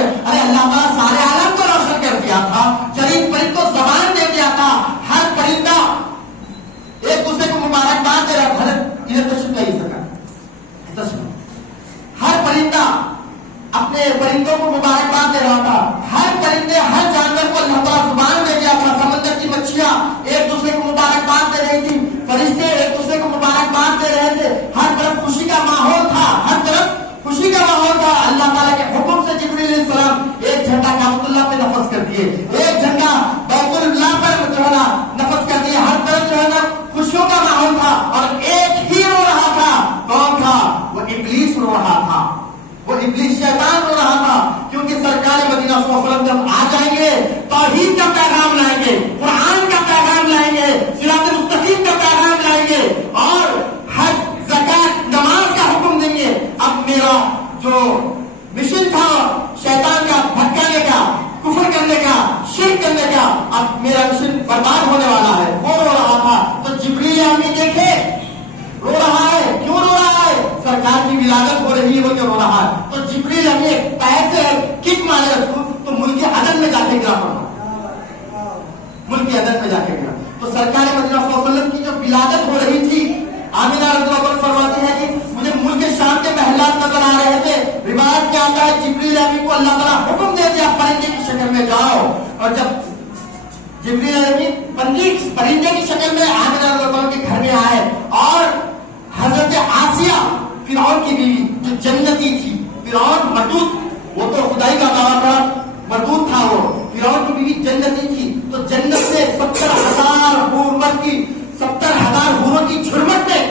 ہوئے. ارے اللہ تعالیٰ سارے عالم کو روشن کر دیا تھا, چرند پرند کو زبان دے دیا تھا, ہر پرندہ ایک دوسرے کو مبارکباد دے رہا تھا. ادھر تشریف نہیں سکا, ہر پرندہ اپنے پرندوں کو مبارکباد دے رہا تھا. ہر پرندے ہر جانور کو اللہ تعالیٰ زبان دے دیا تھا. سمندر کی مچھلیاں ایک دوسرے کو مبارکباد دے رہی تھی, فرشتے ایک دوسرے کو مبارکباد دے رہے تھے. ہر طرف خوشی کا ماحول تھا, ہر طرف خوشی کا ماحول تھا. اللہ تعالیٰ کے حکم سے جبریل علیہ السلام ایک جھنڈا کعبۃ اللہ پہ نفذ کر دیے, ایک جھنڈا بیت اللہ پر جو ہے نا نفذ کر دیے. ہر طرف جو ہے نا خوشیوں کا ماحول تھا, اور ایک ہی رو رہا تھا. کون تھا وہ؟ ابلیس رو رہا تھا, وہ ابلیس شیطان رو رہا تھا. کیونکہ سرکار مدینہ صلی اللہ علیہ وسلم جب آ جائیں گے, توحید کا پیغام لائیں گے, قرآن کا پیغام لائیں گے, صراط مستقیم کا پیغام لائیں گے, اور حج زکات نماز کا حکم دیں گے. اب میرا جو مشن تھا شیطان کا بھٹکانے کا, کفر کرنے کا, شرک کرنے کا, اب میرا مشن برباد ہونے والا ہے. وہ رو رہا تھا. تو جبریل امین دیکھے رو رہا ہے. کیوں رو رہا ہے؟ سرکار کی ولادت ہو رہی ہے, وہ کیوں رو رہا ہے؟ تو جبریل امین پیر سے کک مارے رسول تو ملک عدن میں جا کے گرا پڑا, ملک عدن میں جا کے گرا. تو سرکار مدینہ صلی اللہ علیہ وسلم کی جو ولادت ہو رہی تھی, آمینہ رضی اللہ عنہ فرماتے ہیں کہ مجھے ملک شام کے محلات نظر آ رہے تھے. روایت کیا آتا ہے جبریل امین کو اللہ تعالیٰ حکم دے دیا پرندے کی شکل میں جاؤ. اور جب جبریل امین پرندے کی شکل میں آمینہ رضی اللہ عنہ کے گھر میں آئے, اور حضرت آسیہ فرعون کی بیوی جو جنتی تھی, فرعون مردود, وہ تو خدائی کا دعویٰ تھا, مردود تھا وہ, فرعون کی بیوی جنتی تھی. تو جنت سے 70,000 حور کی 70,000 حوروں کی جھرمٹ میں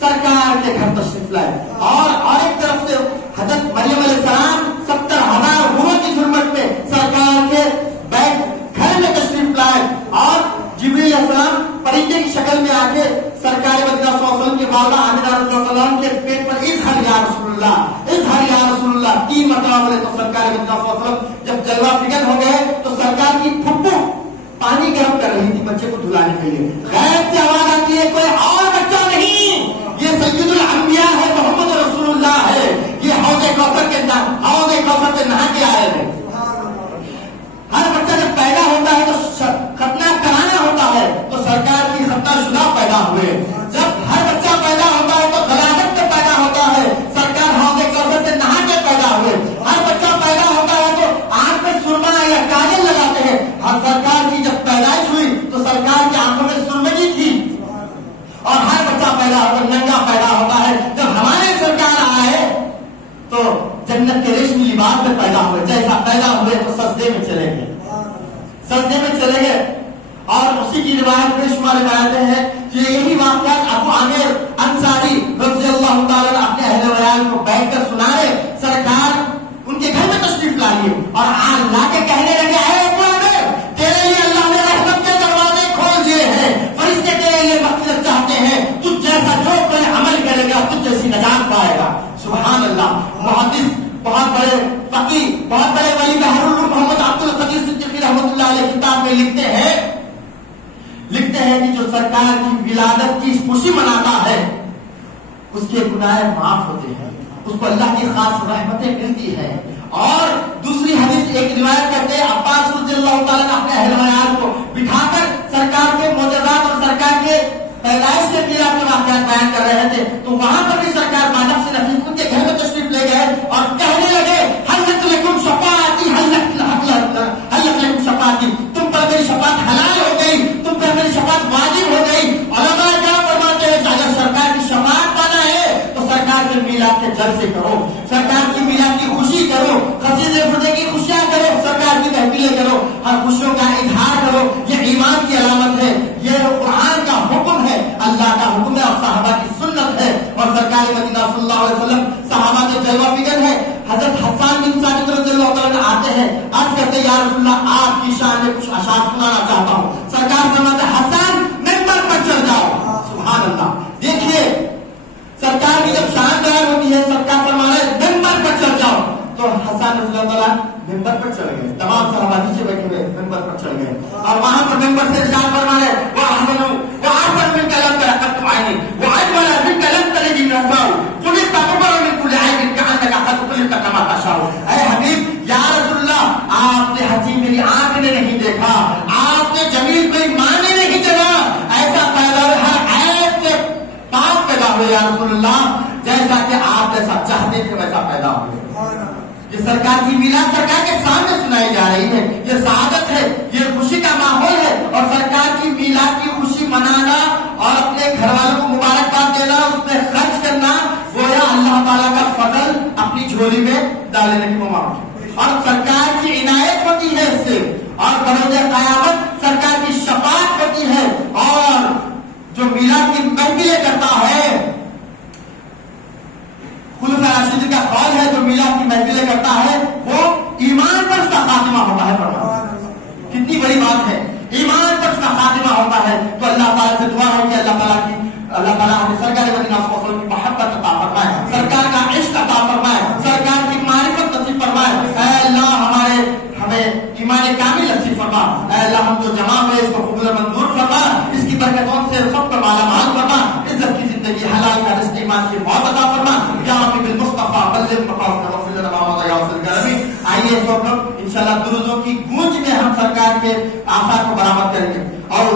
سرکار کے گھر تشریف لائے. اور ایک طرف سے حضرت مریم علیہ السلام 70,000 حوروں کی جھرمٹ میں سرکار کے بیت گھر میں تشریف لائے. اور جبریل علیہ السلام پرندے کی شکل میں آ کے سرکار مدینہ صلی اللہ علیہ وسلم کے والدہ آمنہ رضی اللہ عنہ کے پیٹ پر اظہر یا رسول اللہ, اظہر یا رسول اللہ 3 مرتبہ بولے. تو سرکار مدینہ صلی اللہ علیہ وسلم جب جلوہ فکر ہو گئے تو سرکار کی پھپھو پانی گرم کر رہی تھی بچے کو دھلانے کے لیے. غیب سے آواز آتی ہے کوئی اور بچہ نہیں, یہ سید الانبیاء ہے, محمد رسول اللہ ہے, یہ حوض کوثر سے نہا کے آئے ہیں. ہر بچہ جب پیدا ہوتا ہے تو ختنہ کرانا ہوتا ہے, تو سرکار کی ختنہ شدہ پیدا ہوئے. جب ہر بچہ پیدا ہوتا ہے تو غلاظت میں پیدا ہوتا ہے, سرکار حوض کوثر سے نہا کے پیدا ہوئے. ہر بچہ پیدا ہوتا ہے تو آنکھ میں سرما یا کاجل لگاتے ہیں. ہر سرکار کی جب پیدائش ہوئی تو سرکار کی آنکھوں میں سرمگی تھی. اور ہر بچہ پیدا ہوتا ننگا پیدا ہوتا ہے. جب ہمارے سرکار آئے تو جنت کے ریشمی لباس میں پیدا ہوئے. جیسا پیدا ہوئے تو سجدے میں چلے گئے, سجدے میں چلے گئے. اور اسی کی روایت بے شمار روایتیں ہیں کہ یہی واقعات ابو عامر انصاری رضی اللہ تعالیٰ اپنے اہل ویال کو بیٹھ کر سنا رہے. سرکار ان کے گھر میں تشریف لائیے اور لا کے کہنے لگے, اے ابو عامر تیرے لیے اللہ نے رحمت کے دروازے کھول دیے ہیں, فرشتے تیرے لیے مغفرت چاہتے ہیں, تجھ جیسا جو کوئی عمل کرے گا تجھ جیسی نجات پائے گا. سبحان اللہ. محدث بہت بڑے فقی, بہت بڑے ولی بحر العلوم محمد عبد القدیر صدیقی رحمۃ اللہ علیہ کتاب میں لکھتے ہیں کہ جو سرکار کی ولادت کی خوشی مناتا ہے اس کے گناہ معاف ہوتے ہیں, اس کو اللہ کی خاص رحمتیں ملتی ہیں. اور دوسری حدیث ایک روایت کرتے ہیں عباس رضی اللہ تعالیٰ نے اپنے اہل ویال کو بٹھا کر سرکار کے معجزات اور سرکار کے پیدائش سے میلاد کے واقعات بیان کر رہے تھے. تو وہاں پر بھی سرکار مادب سے نفیس ان کے گھر میں تشریف لے گئے اور کہنے لگے حلت لکم شفاعتی, حلت لکم شفاعتی, تم پر میری شفاعت حلال ہو گئی, تم پر میری شفاعت واجب ہو گئی. علماء کیا فرماتے ہیں, اگر سرکار کی شفاعت پانا ہے تو سرکار کے میلاد کے جلسے کرو, سرکار کی میلاد کی خوشی کرو, قصیدے بردے کی خوشیاں کرو, سرکار کی محفلیں کرو, ہر خوشیوں کا اظہار کرو. یہ ایمان کی علامت ہے, یہ قرآن کا حکم ہے, اللہ کا حکم ہے, اور صحابہ کی سنت ہے. اور سرکار مدینہ صلی اللہ علیہ وسلم صحابہ کے جلوہ فکر ہے. حضرت حسان بن ثابت رضی اللہ عنہ آتے ہیں, عرض کرتے ہیں یا رسول اللہ آپ کی شان میں کچھ اشعار سنانا چاہتا ہوں. سرکار فرماتے ہیں حسان منبر پر چڑھ جاؤ. سبحان اللہ. دیکھیے سرکار کی جب شان بیان ہوتی ہے, سرکار فرما رہے ہیں منبر پر چڑھ جاؤ. تو حسان رضی اللہ عنہ منبر پر چڑھ گئے, تمام صحابہ نیچے بیٹھے ہوئے منبر پر چڑھ گئے, اور وہاں پر منبر سے ارشاد فرما رہے ہیں وَأَحْسَنُ مِنْكَ لَمْ تَرَ قَطُّ عَيْنِي وَأَجْمَلَ مِنْكَ لَمْ تَلِدْ النِّسَاءُ خُلِقْتَ مُبَرَّأً مِنْ كُلِّ عَيْبٍ كَأَنَّكَ قَدْ خُلِقْتَ كَمَا تَشَاءُ. اے حبیب یا رسول اللہ جیسا کہ آپ جیسا چاہتے تھے ویسا پیدا ہوئے. یہ سرکار کی میلاد سرکار کے سامنے سنائی جا رہی ہے. یہ سعادت ہے, یہ خوشی کا ماحول ہے, اور سرکار کی میلاد کی خوشی منانا اور اپنے گھر والوں کو مبارکباد دینا, اس میں خرچ کرنا, گویا اللہ تعالیٰ کا فضل اپنی جھولی میں ڈالنے کی مماثل, اور سرکار کی عنایت ہوتی ہے اس سے, اور بروز قیامت سرکار کی شفاعت ہوتی ہے. اور جو میلاد کی محفلیں کرتا ہے, خلفاء راشدین کا قول ہے, جو میلاد کی محفلیں کرتا ہے وہ ایمان پر اس کا خاتمہ ہوتا ہے. کتنی بڑی بات ہے, ایمان پر اس کا خاتمہ ہوتا ہے. تو اللہ تعالیٰ سے دعا ہے کہ اللہ تعالیٰ ہمیں سرکار مدینہ صلی اللہ علیہ وسلم کی محبت عطا فرمائے, سرکار کا عشق عطا فرمائے, سرکار کی معرفت نصیب فرمائے. اے اللہ ہمیں ایمان کامل نصیب فرما. اے اللہ ہم جو جمع ہوئے اس کو قبول منظور فرما, اس کی برکتوں سے سب پر مالا مال فرما, عزت کی زندگی, حلال کا رزق, ایمان کی موت عطا فرما. یا رب بالمصطفیٰ بلغ مقاصدنا واغفر لنا ما مضى يا رب العالمين. آئیے تو انشاءاللہ درودوں کی گونج میں ہم سرکار کے آثار کو برآمد کریں گے. اور